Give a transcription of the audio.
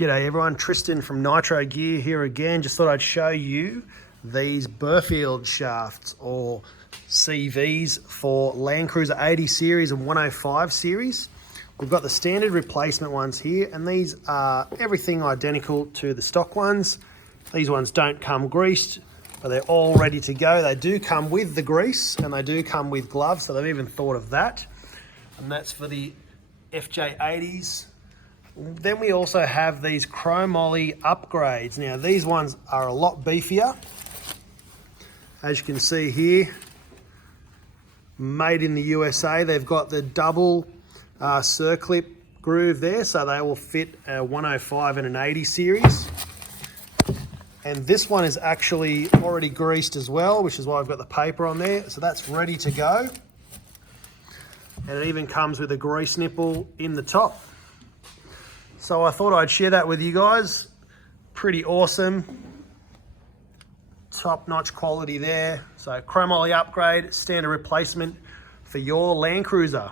G'day everyone, Tristan from Nitro Gear here again. Just thought I'd show you these Birfield shafts or CVs for Landcruiser 80 series and 105 series. We've got the standard replacement ones here, and these are everything identical to the stock ones. These ones don't come greased, but they're all ready to go. They do come with the grease and they do come with gloves, so they've even thought of that. And that's for the FJ80s. Then we also have these Chromoly upgrades. Now these ones are a lot beefier. As you can see here, made in the USA. They've got the double circlip groove there, so they will fit a 105 and an 80 series. And this one is actually already greased as well, which is why I've got the paper on there. So that's ready to go. And it even comes with a grease nipple in the top. So I thought I'd share that with you guys. Pretty awesome. Top-notch quality there. So Chromoly upgrade, standard replacement for your Landcruiser.